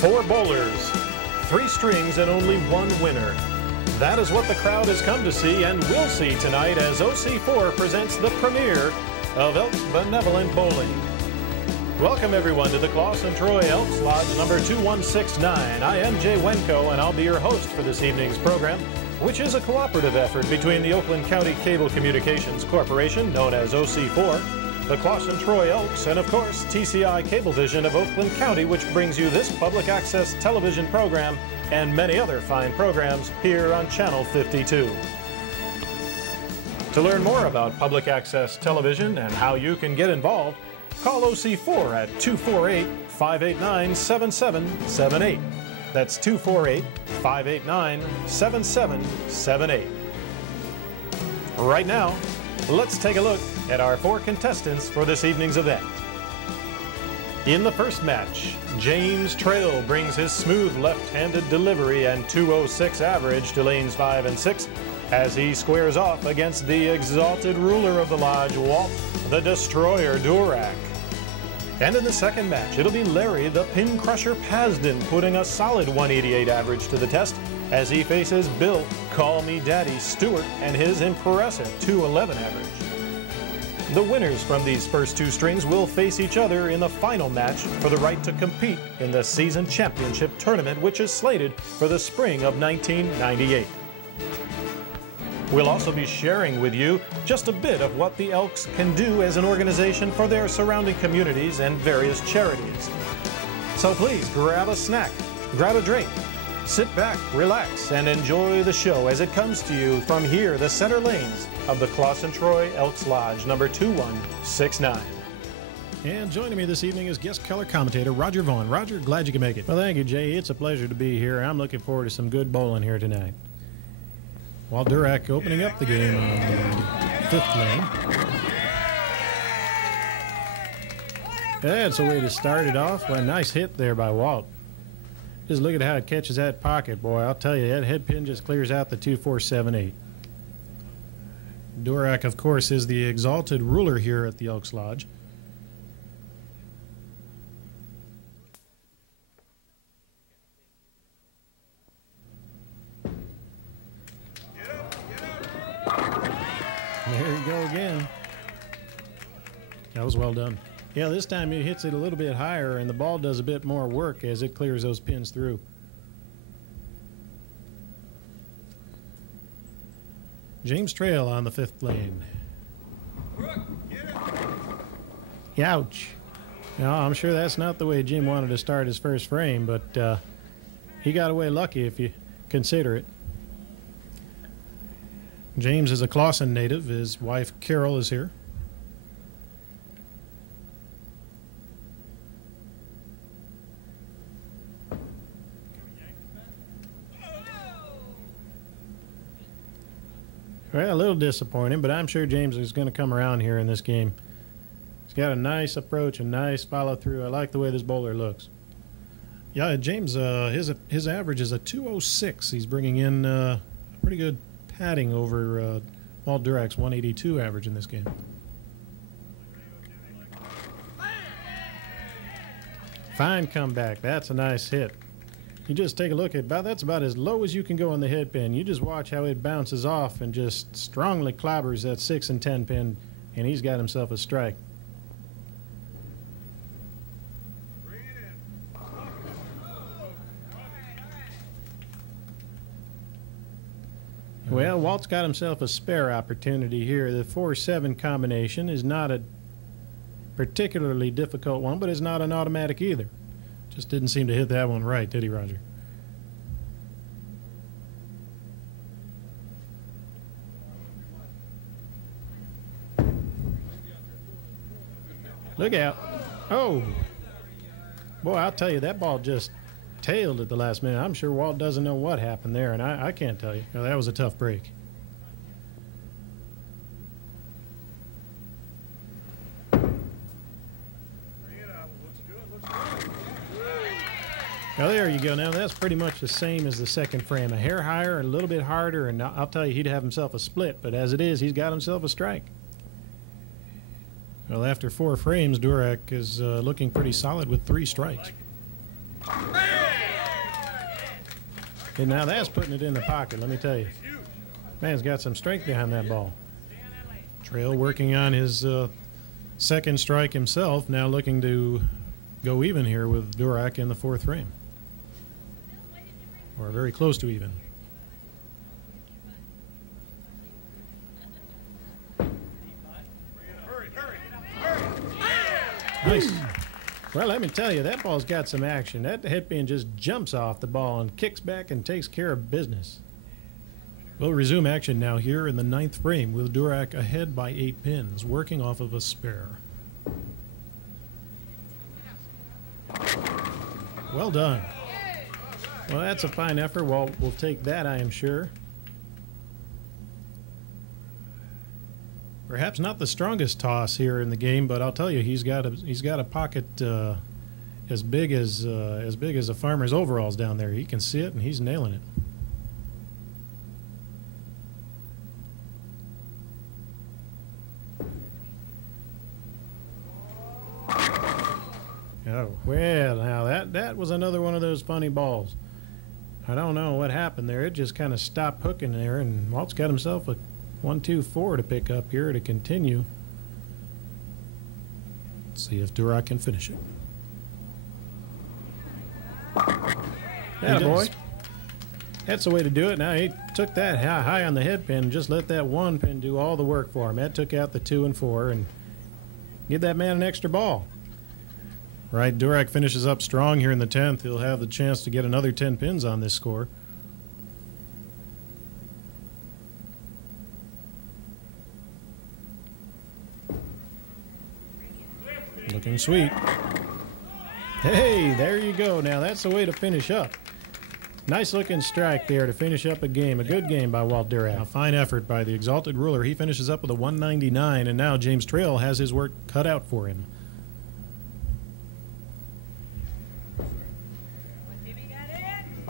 4 bowlers, 3 strings, and only 1 winner. That is what the crowd has come to see and will see tonight as OC4 presents the premiere of Elks Benevolent Bowling. Welcome everyone to the Claus and Troy Elks Lodge number 2169. I am Jay Wenko and I'll be your host for this evening's program, which is a cooperative effort between the Oakland County Cable Communications Corporation, known as OC4, the Claus and Troy Elks, and of course TCI Cablevision of Oakland County, which brings you this public access television program and many other fine programs here on Channel 52. To learn more about public access television and how you can get involved, call OC4 at 248-589-7778. That's 248-589-7778. Right now, let's take a look at our 4 contestants for this evening's event. In the first match, James Trail brings his smooth left-handed delivery and 206 average to lanes 5 and 6 as he squares off against the exalted ruler of the lodge, Walt the Destroyer Durak. And in the second match, it'll be Larry the Pin Crusher Pasden putting a solid 188 average to the test as he faces Bill Call Me Daddy Stewart and his impressive 211 average. The winners from these first 2 strings will face each other in the final match for the right to compete in the season championship tournament, which is slated for the spring of 1998. We'll also be sharing with you just a bit of what the Elks can do as an organization for their surrounding communities and various charities. So please grab a snack, grab a drink, sit back, relax, and enjoy the show as it comes to you from here, the center lanes of the Claus and Troy Elks Lodge number 2169. And joining me this evening is guest color commentator Roger Vaughn. Roger, glad you can make it. Well, thank you, Jay. It's a pleasure to be here. I'm looking forward to some good bowling here tonight. Walt Durak opening up the game on the 5th lane. That's a way to start it off. Well, a nice hit there by Walt. Just look at how it catches that pocket, boy. I'll tell you, that head pin just clears out the 2-4-7-8. Durak, of course, is the exalted ruler here at the Elks Lodge. There you go again. That was well done. Yeah, this time he hits it a little bit higher and the ball does a bit more work as it clears those pins through. James Trail on the 5th lane. Ouch. No, I'm sure that's not the way Jim wanted to start his first frame, but he got away lucky if you consider it. James is a Clawson native. His wife Carol is here. Well, a little disappointing, but I'm sure James is going to come around here in this game. He's got a nice approach, a nice follow through. I like the way this bowler looks. Yeah, James, his average is a 206. He's bringing in a pretty good padding over Walt Durak's 182 average in this game. Fine comeback. That's a nice hit. You just take a look at that's about as low as you can go on the head pin. You just watch how it bounces off and just strongly clobbers that 6 and 10 pin, and he's got himself a strike. Well, Walt's got himself a spare opportunity here. The 4-7 combination is not a particularly difficult one, but it's not an automatic either. Just didn't seem to hit that one right, did he, Roger? Look out. Oh. Boy, I'll tell you, that ball just tailed at the last minute. I'm sure Walt doesn't know what happened there, and I can't tell you. Well, that was a tough break. Well, there you go. Now, that's pretty much the same as the second frame. A hair higher, a little bit harder, and I'll tell you, he'd have himself a split. But as it is, he's got himself a strike. Well, after 4 frames, Durak is looking pretty solid with 3 strikes. And now that's putting it in the pocket, let me tell you. Man's got some strength behind that ball. Trail working on his second strike himself, now looking to go even here with Durack in the fourth frame. Or very close to even. Nice. Well, let me tell you, that ball's got some action. That headpin just jumps off the ball and kicks back and takes care of business. We'll resume action now here in the ninth frame with Durack ahead by 8 pins, working off of a spare. Well done. Well, that's a fine effort. Well, we'll take that, I am sure. Perhaps not the strongest toss here in the game, but I'll tell you, he's got a pocket as big as a farmer's overalls down there. He can see it, and he's nailing it. Oh, well, now that was another one of those funny balls. I don't know what happened there. It just kind of stopped hooking there, and Walt's got himself a 1-2-4 to pick up here to continue. Let's see if Durack can finish it. Attaboy. That's the way to do it. Now he took that high on the head pin and just let that one pin do all the work for him. That took out the 2 and 4 and give that man an extra ball. Right, Durack finishes up strong here in the 10th. He'll have the chance to get another 10 pins on this score. Looking sweet. Hey, there you go. Now that's the way to finish up. Nice looking strike there to finish up a game. A good game by Walt Durack. A fine effort by the Exalted Ruler. He finishes up with a 199, and now James Trail has his work cut out for him.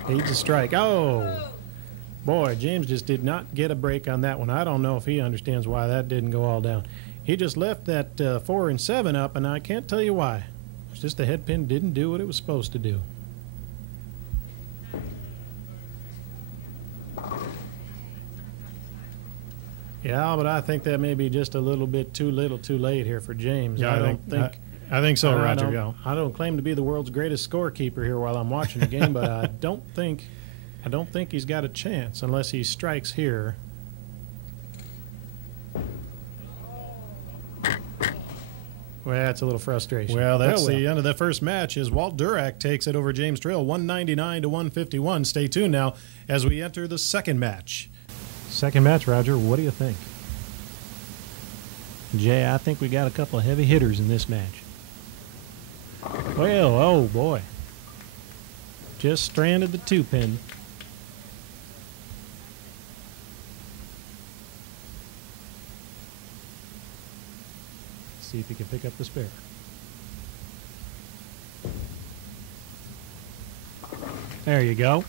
Needs a strike. Oh, boy, James just did not get a break on that one. I don't know if he understands why that didn't go all down. He just left that 4 and 7 up, and I can't tell you why. It's just the head pin didn't do what it was supposed to do. Yeah, but I think that may be just a little bit too little too late here for James. Yeah, I think so, Roger. I don't claim to be the world's greatest scorekeeper here while I'm watching the game, but I don't think he's got a chance unless he strikes here. Well, that's a little frustration. Well, that's the end of the first match as Walt Durack takes it over James Trail, 199 to 151. Stay tuned now as we enter the second match. Second match, Roger. What do you think? Jay, I think we got a couple of heavy hitters in this match. Well, oh boy. Just stranded the 2-pin. See if he can pick up the spare. There you go.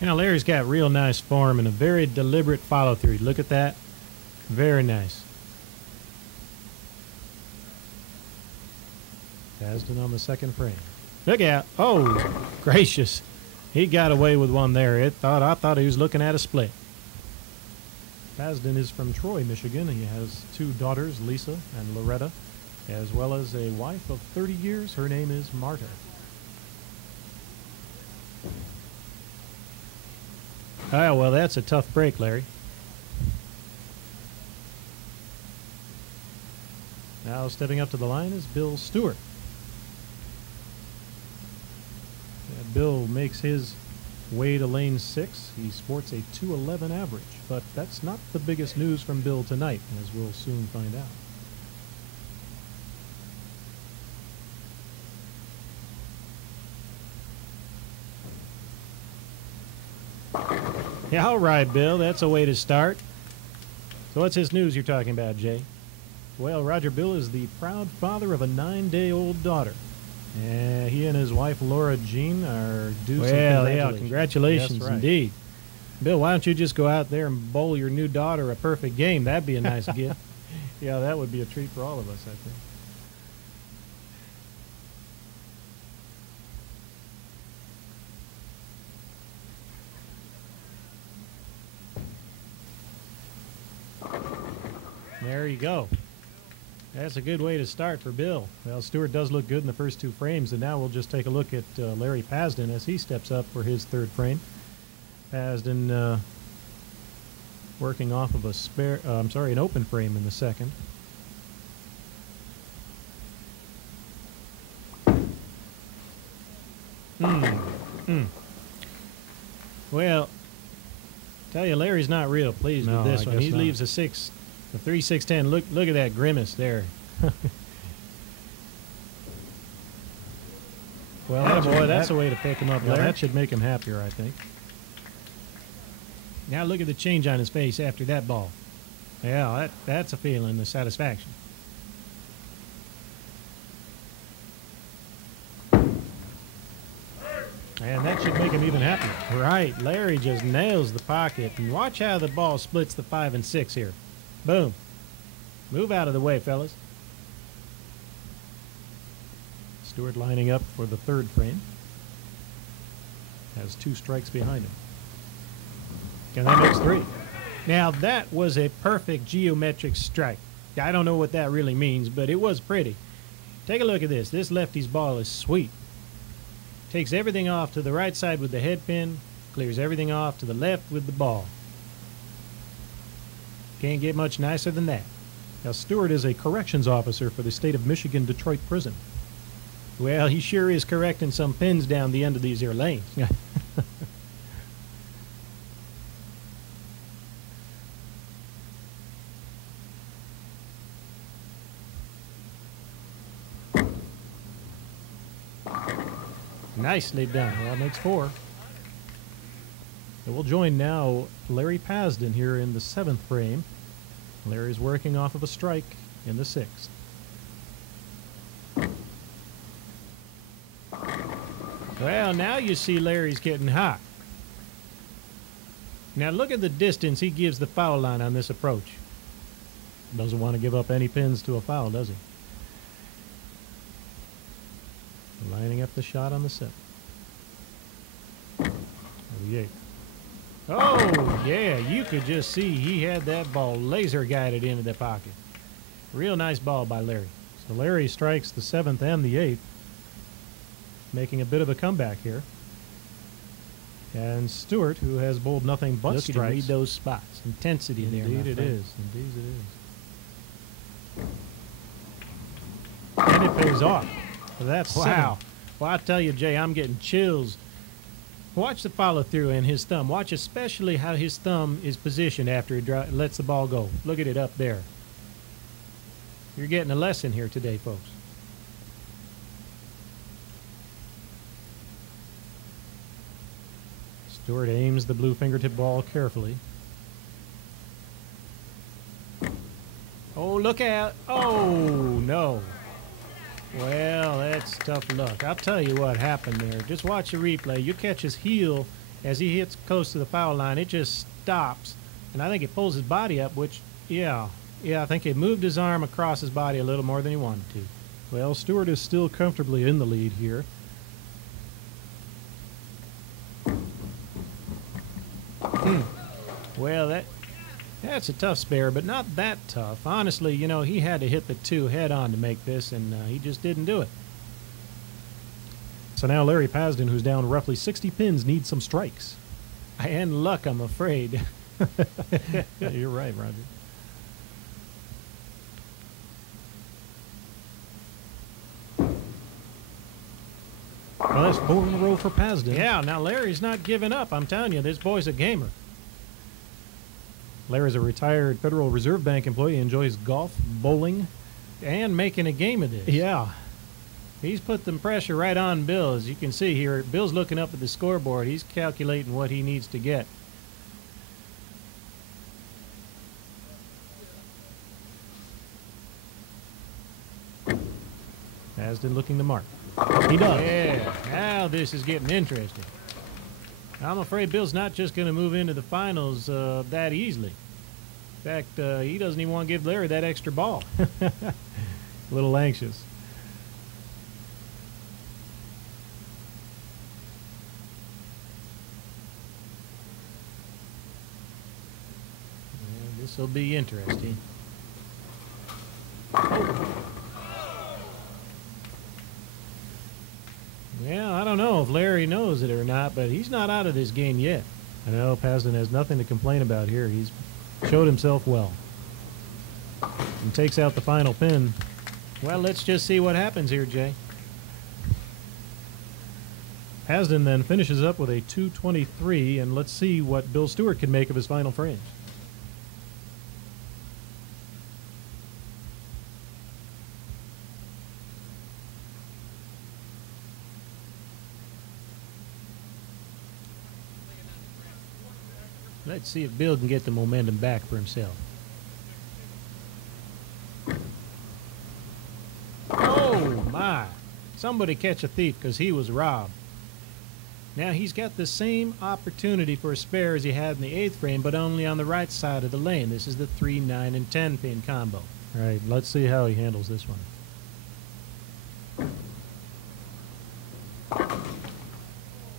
You know, Larry's got real nice form and a very deliberate follow-through. Look at that. Very nice. Kasdan on the second frame. Look out. Oh, gracious. He got away with one there. I thought he was looking at a split. Kasdan is from Troy, Michigan. He has 2 daughters, Lisa and Loretta, as well as a wife of 30 years. Her name is Marta. Oh, well, that's a tough break, Larry. Now stepping up to the line is Bill Stewart. Bill makes his way to lane 6. He sports a 211 average, but that's not the biggest news from Bill tonight, as we'll soon find out. Yeah, all right, Bill. That's a way to start. So what's this news you're talking about, Jay? Well, Roger, Bill is the proud father of a 9-day-old daughter. He and his wife, Laura Jean, are due some congratulations. Yeah, congratulations right. Indeed. Bill, why don't you just go out there and bowl your new daughter a perfect game? That'd be a nice gift. Yeah, that would be a treat for all of us, I think. There you go. That's a good way to start for Bill. Well, Stewart does look good in the first 2 frames, and now we'll just take a look at Larry Pasden as he steps up for his 3rd frame. Pasden working off of an open frame in the 2nd. Well, tell you, Larry's not real pleased with this one. He leaves a 3-6-10. Look at that grimace there. Well, boy, that's a way to pick him up, Larry. That should make him happier, I think. Now look at the change on his face after that ball. Yeah, that's a feeling of satisfaction. And that should make him even happier. Right, Larry just nails the pocket. And watch how the ball splits the 5 and 6 here. Boom. Move out of the way, fellas. Stewart lining up for the 3rd frame. Has 2 strikes behind him. And that makes 3. Now, that was a perfect geometric strike. I don't know what that really means, but it was pretty. Take a look at this. This lefty's ball is sweet. Takes everything off to the right side with the head pin, clears everything off to the left with the ball. Can't get much nicer than that. Now, Stewart is a corrections officer for the state of Michigan Detroit Prison. Well, he sure is correcting some pins down the end of these here lanes. Nicely done. That makes 4. So we'll join now Larry Pasden here in the 7th frame. Larry's working off of a strike in the 6th. Well, now you see Larry's getting hot. Now look at the distance he gives the foul line on this approach. Doesn't want to give up any pins to a foul, does he? Lining up the shot on the 7th. The 8th. Oh, yeah, you could just see he had that ball laser guided into the pocket. Real nice ball by Larry. So Larry strikes the 7th and the 8th, making a bit of a comeback here. And Stewart, who has bowled nothing but strikes. Look at him read those spots. Intensity there. Indeed it is. Indeed it is. And it pays off. That's wow. 7. Well, I tell you, Jay, I'm getting chills. Watch the follow through in his thumb. Watch especially how his thumb is positioned after he lets the ball go. Look at it up there. You're getting a lesson here today, folks. Stewart aims the blue fingertip ball carefully. Oh, look out. Oh, no. Well, that's tough luck. I'll tell you what happened there. Just watch the replay. You catch his heel as he hits close to the foul line. It just stops. And I think it pulls his body up, which, yeah, I think it moved his arm across his body a little more than he wanted to. Well, Stewart is still comfortably in the lead here. Well, that's a tough spare, but not that tough. Honestly, you know, he had to hit the 2 head-on to make this, and he just didn't do it. So now Larry Pasden, who's down roughly 60 pins, needs some strikes. And luck, I'm afraid. Yeah, you're right, Roger. Well, that's 4 in a row for Pasden. Yeah, now Larry's not giving up. I'm telling you, this boy's a gamer. Larry's a retired Federal Reserve Bank employee. He enjoys golf, bowling, and making a game of this. Yeah. He's put the pressure right on Bill. As you can see here, Bill's looking up at the scoreboard. He's calculating what he needs to get. Pasden looking to mark. He does. Yeah. Now this is getting interesting. I'm afraid Bill's not just going to move into the finals that easily. In fact, he doesn't even want to give Larry that extra ball. A little anxious. This will be interesting. Well, I don't know if Larry knows it or not, but he's not out of this game yet. I know Pasden has nothing to complain about here. He's showed himself well. And takes out the final pin. Well, let's just see what happens here, Jay. Pasden then finishes up with a 223, and let's see what Bill Stewart can make of his final frames. Let's see if Bill can get the momentum back for himself. Oh, my. Somebody catch a thief, because he was robbed. Now, he's got the same opportunity for a spare as he had in the 8th frame, but only on the right side of the lane. This is the 3, 9, and 10 pin combo. All right, let's see how he handles this one.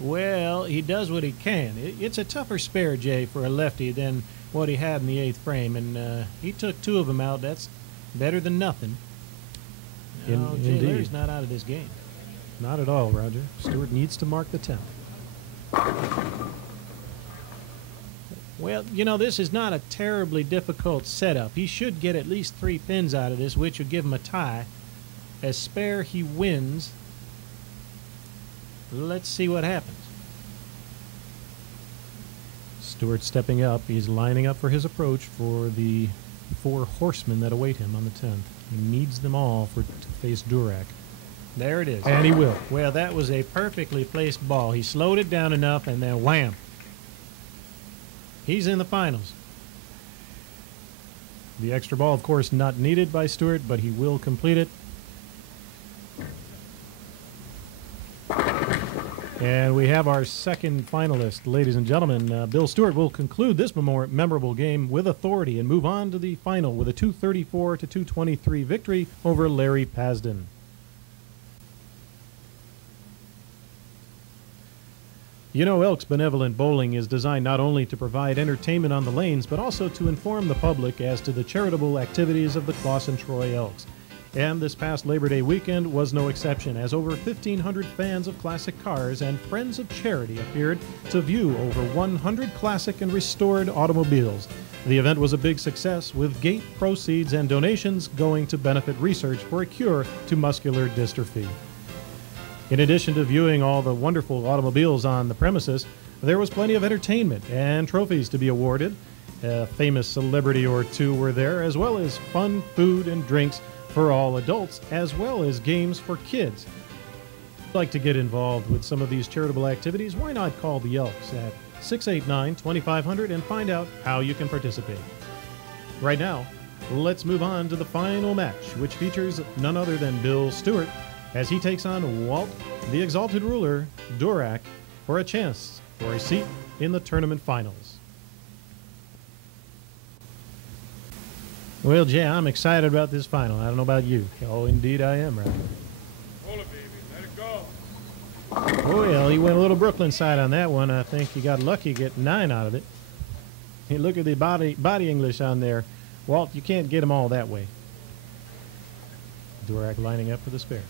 Well, he does what he can. It's a tougher spare, Jay, for a lefty than what he had in the 8th frame, and he took 2 of them out. That's better than nothing. No, Jay Larry's not out of this game. Not at all, Roger. Stewart needs to mark the 10th. Well, you know, this is not a terribly difficult setup. He should get at least 3 pins out of this, which would give him a tie. As spare, he wins. Let's see what happens. Stewart stepping up. He's lining up for his approach for the 4 horsemen that await him on the 10th. He needs them all to face Durack. There it is. And he will. Well, that was a perfectly placed ball. He slowed it down enough, and then wham. He's in the finals. The extra ball, of course, not needed by Stewart, but he will complete it. And we have our second finalist, ladies and gentlemen. Bill Stewart will conclude this memorable game with authority and move on to the final with a 234 to 223 victory over Larry Pasden. You know, Elks Benevolent Bowling is designed not only to provide entertainment on the lanes, but also to inform the public as to the charitable activities of the Claus and Troy Elks. And this past Labor Day weekend was no exception, as over 1,500 fans of classic cars and friends of charity appeared to view over 100 classic and restored automobiles. The event was a big success, with gate proceeds and donations going to benefit research for a cure to muscular dystrophy. In addition to viewing all the wonderful automobiles on the premises, there was plenty of entertainment and trophies to be awarded. A famous celebrity or two were there, as well as fun food and drinks for all adults, as well as games for kids. If you'd like to get involved with some of these charitable activities, why not call the Elks at 689-2500 and find out how you can participate. Right now, let's move on to the final match, which features none other than Bill Stewart as he takes on Walt, the Exalted Ruler, Durack, for a chance for a seat in the tournament finals. Well, Jay, I'm excited about this final. I don't know about you. Oh, indeed I am, right? Hold it, baby. Let it go. Oh, well, he went a little Brooklyn side on that one. I think he got lucky getting 9 out of it. Hey, look at the body English on there. Walt, you can't get them all that way. Durack lining up for the spare.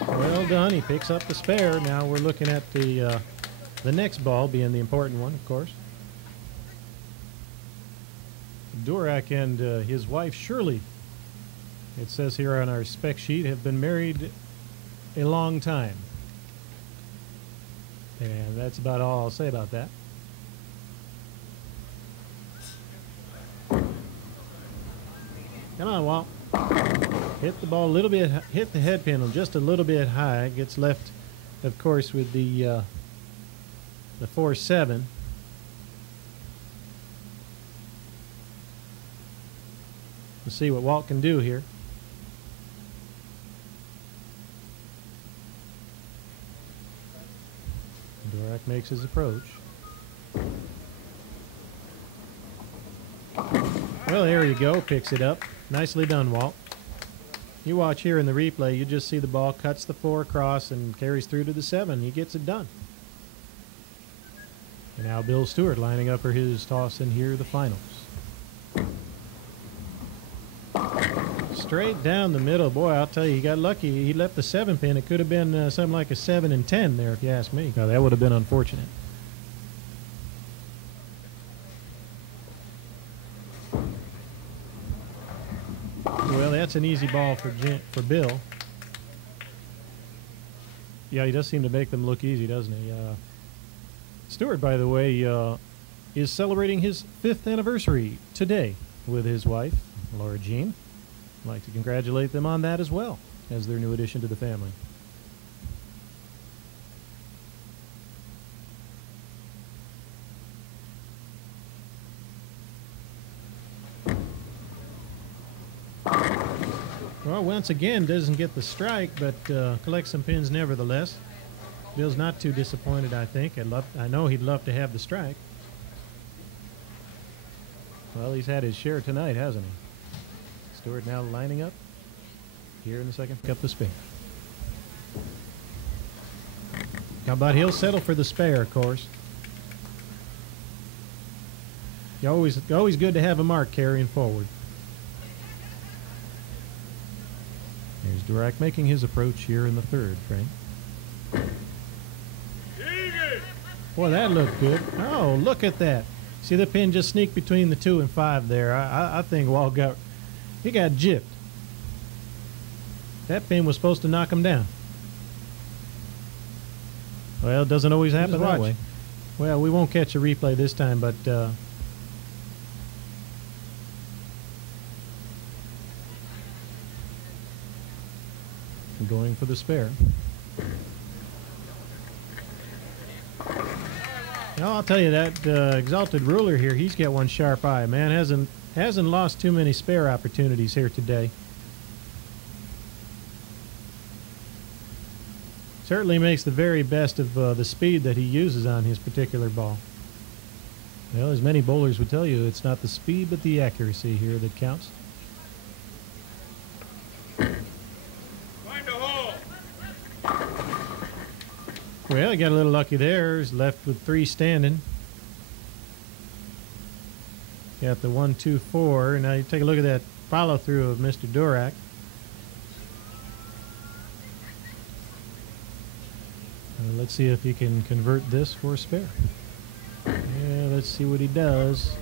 Well done. He picks up the spare. Now we're looking at the next ball being the important one, of course. Durack and his wife, Shirley, it says here on our spec sheet, have been married a long time. And that's about all I'll say about that. Come on, Walt. Hit the ball a little bit, hit the head pin just a little bit high. Gets left, of course, with the 4-7. Let's see what Walt can do here. Durack makes his approach. Well, there you go. Picks it up. Nicely done, Walt. You watch here in the replay, you just see the ball cuts the 4 across and carries through to the 7. He gets it done. And now Bill Stewart lining up for his toss in here, the finals. Straight down the middle. Boy, I'll tell you, he got lucky. He left the 7 pin. It could have been something like a 7 and 10 there, if you ask me. No, that would have been unfortunate. Well, that's an easy ball for Bill. Yeah, he does seem to make them look easy, doesn't he? Stewart, by the way, is celebrating his 5th anniversary today with his wife, Laura Jean. I'd like to congratulate them on that as well as their new addition to the family. Well, once again, doesn't get the strike, but collects some pins nevertheless. Bill's not too disappointed, I think. I know he'd love to have the strike. Well, he's had his share tonight, hasn't he? Stewart now lining up here in the second. Pick up the spare. How about he'll settle for the spare, of course. Always good to have a mark carrying forward. Here's Durack making his approach here in the 3rd frame. Boy, that looked good. Oh, look at that. See the pin just sneak between the 2 and 5 there. I think Walt got gypped. That pin was supposed to knock him down. Well, it doesn't always happen that way. Well, we won't catch a replay this time, but going for the spare. Now, I'll tell you that Exalted Ruler here, he's got one sharp eye. Man, hasn't lost too many spare opportunities here today. Certainly makes the very best of the speed that he uses on his particular ball. Well, as many bowlers would tell you, it's not the speed but the accuracy here that counts. Well, he got a little lucky there. He's left with 3 standing. Got the 1, 2, 4. Now you take a look at that follow through of Mr. Durack. Let's see if he can convert this for a spare. Yeah, let's see what he does.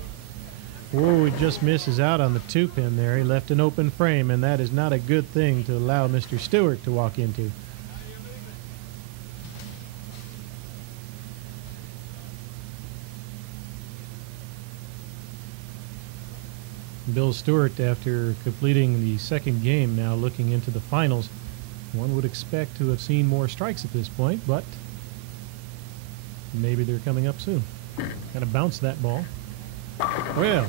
Whoa, he just misses out on the 2 pin there. He left an open frame, and that is not a good thing to allow Mr. Stewart to walk into. Bill Stewart, after completing the 2nd game, now looking into the finals. One would expect to have seen more strikes at this point, but maybe they're coming up soon. Got to bounce that ball. Well,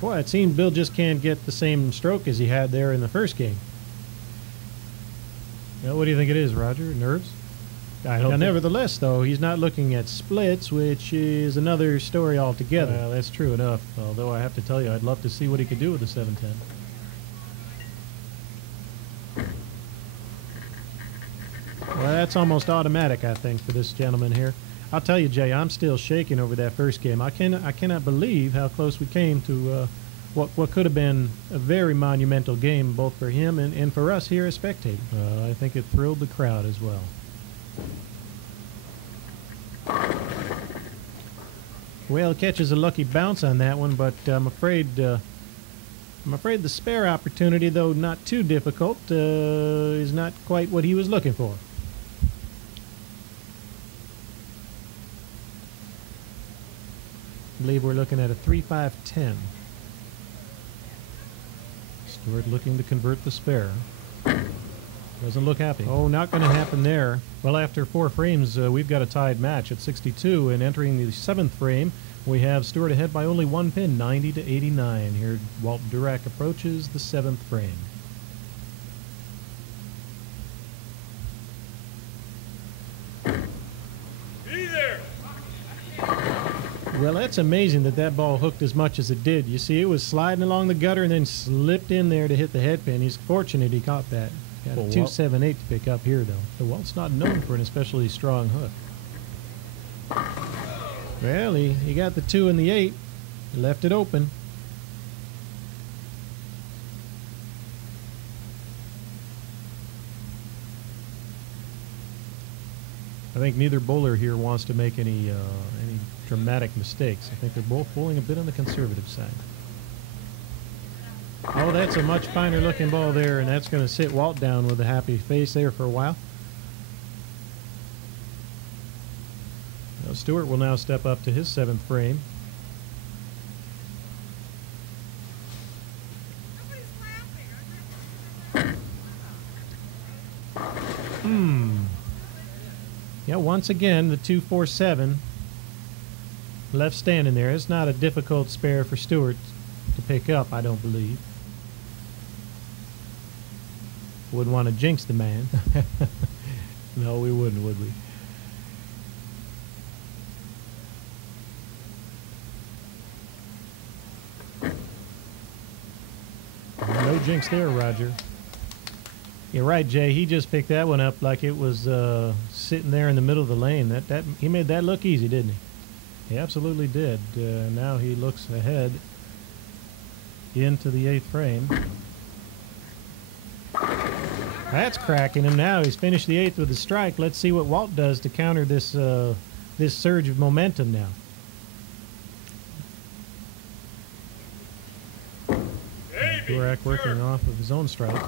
boy, it seems Bill just can't get the same stroke as he had there in the 1st game. Well, what do you think it is, Roger? Nerves? Now, nevertheless, though, he's not looking at splits, which is another story altogether. Well, that's true enough, although I have to tell you, I'd love to see what he could do with the 710. Well, that's almost automatic, I think, for this gentleman here. I'll tell you, Jay, I'm still shaking over that 1st game. I cannot believe how close we came to what could have been a very monumental game, both for him and for us here as spectators. I think it thrilled the crowd as well. Well, catches a lucky bounce on that one, but I'm afraid the spare opportunity, though not too difficult, is not quite what he was looking for. I believe we're looking at a 3-5-10. Stewart looking to convert the spare. Doesn't look happy. Oh, not going to happen there. Well, after 4 frames, we've got a tied match at 62, and entering the 7th frame, we have Stewart ahead by only 1 pin, 90-89. Here, Walt Durack approaches the 7th frame. Be there. Well, that's amazing that ball hooked as much as it did. You see, it was sliding along the gutter and then slipped in there to hit the head pin. He's fortunate he caught that. Got a 278 to pick up here, though. The Walt's not known for an especially strong hook. Well, he got the 2 and the 8. He left it open. I think neither bowler here wants to make any dramatic mistakes. I think they're both bowling a bit on the conservative side. Oh, that's a much finer looking ball there, and that's going to sit Walt down with a happy face there for a while. Now Stewart will now step up to his 7th frame. Yeah, once again, the 2-4-7 left standing there. It's not a difficult spare for Stewart to pick up, I don't believe. Wouldn't want to jinx the man. No, we wouldn't, would we? No jinx there, Roger. You're right, Jay. He just picked that one up like it was sitting there in the middle of the lane. He made that look easy, didn't he? He absolutely did. Now he looks ahead into the 8th frame. That's cracking him now. He's finished the 8th with a strike. Let's see what Walt does to counter this this surge of momentum now. Durack working off of his own strike.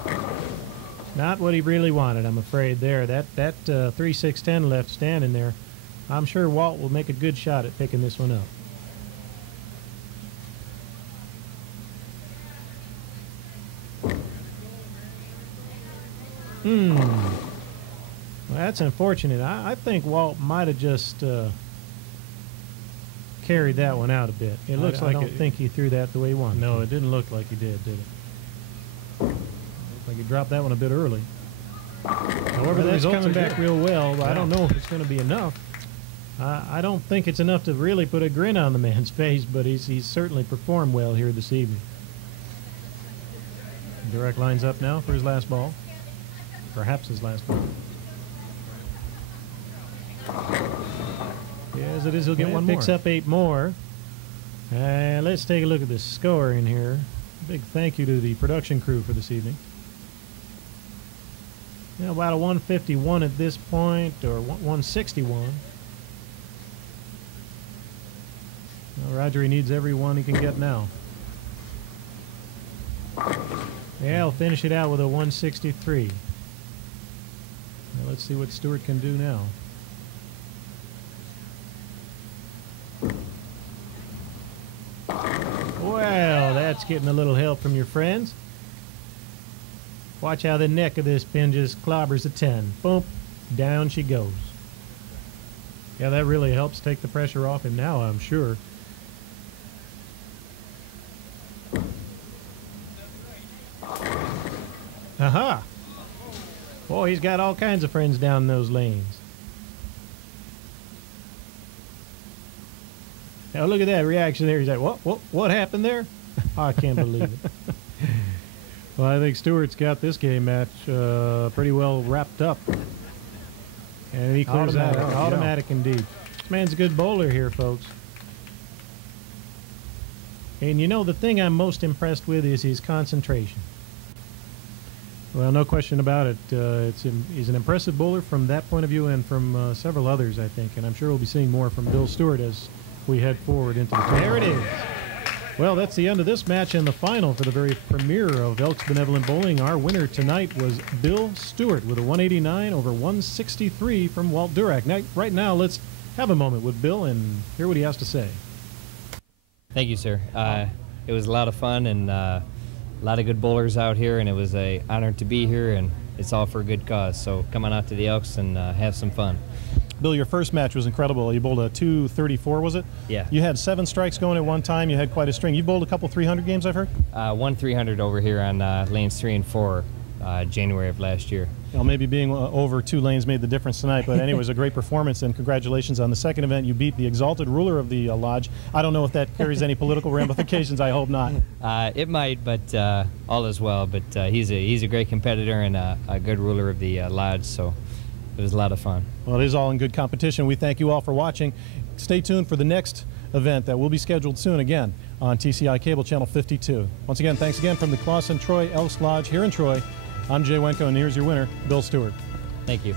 Not what he really wanted, I'm afraid, there. That 3-6-10 left standing there. I'm sure Walt will make a good shot at picking this one up. Well, that's unfortunate. I think Walt might have just carried that one out a bit. It looks like I don't think he threw that the way he wanted. No, it didn't look like he did it? Looked like he dropped that one a bit early. However, that's coming back real well. Yeah. I don't know if it's going to be enough. I don't think it's enough to really put a grin on the man's face, but he's certainly performed well here this evening. Durack lines up now for his last ball. Perhaps his last ball. Yeah, as it is, he'll get one more. Picks up 8 more. Let's take a look at the score in here. Big thank you to the production crew for this evening. Yeah, about a 151 at this point, or 161. Well, Roger, he needs every one he can get now. Yeah, he'll finish it out with a 163. Now let's see what Stewart can do now. Well, that's getting a little help from your friends. Watch how the neck of this pin just clobbers a 10. Boom, down she goes. Yeah, that really helps take the pressure off him now, I'm sure. Aha! Boy, he's got all kinds of friends down those lanes. Now look at that reaction there. He's like, what happened there? Oh, I can't believe it. Well, I think Stewart's got this game match pretty well wrapped up. And he clears out. Automatic indeed. This man's a good bowler here, folks. And you know, the thing I'm most impressed with is his concentration. Well, no question about it. He's an impressive bowler from that point of view and from several others, I think. And I'm sure we'll be seeing more from Bill Stewart as we head forward into the There it is. Well, that's the end of this match and the final for the very premiere of Elks Benevolent Bowling. Our winner tonight was Bill Stewart with a 189 over 163 from Walt Durack. Now, right now, let's have a moment with Bill and hear what he has to say. Thank you, sir. It was a lot of fun and a lot of good bowlers out here, and it was an honor to be here, and it's all for a good cause. So come on out to the Elks and have some fun. Bill, your first match was incredible. You bowled a 234, was it? Yeah. You had 7 strikes going at one time. You had quite a string. You bowled a couple 300 games, I've heard? One 300 over here on lanes 3 and 4, January of last year. Well, maybe being over 2 lanes made the difference tonight, but anyways, a great performance, and congratulations on the second event. You beat the exalted ruler of the lodge. I don't know if that carries any political ramifications. I hope not. It might, but all is well. But he's a great competitor and a good ruler of the lodge, so it was a lot of fun. Well, it is all in good competition. We thank you all for watching. stay tuned for the next event that will be scheduled soon again on TCI Cable Channel 52. Once again, thanks again from the Clausen Troy Elks Lodge here in Troy. I'm Jay Wenko, and here's your winner, Bill Stewart. Thank you.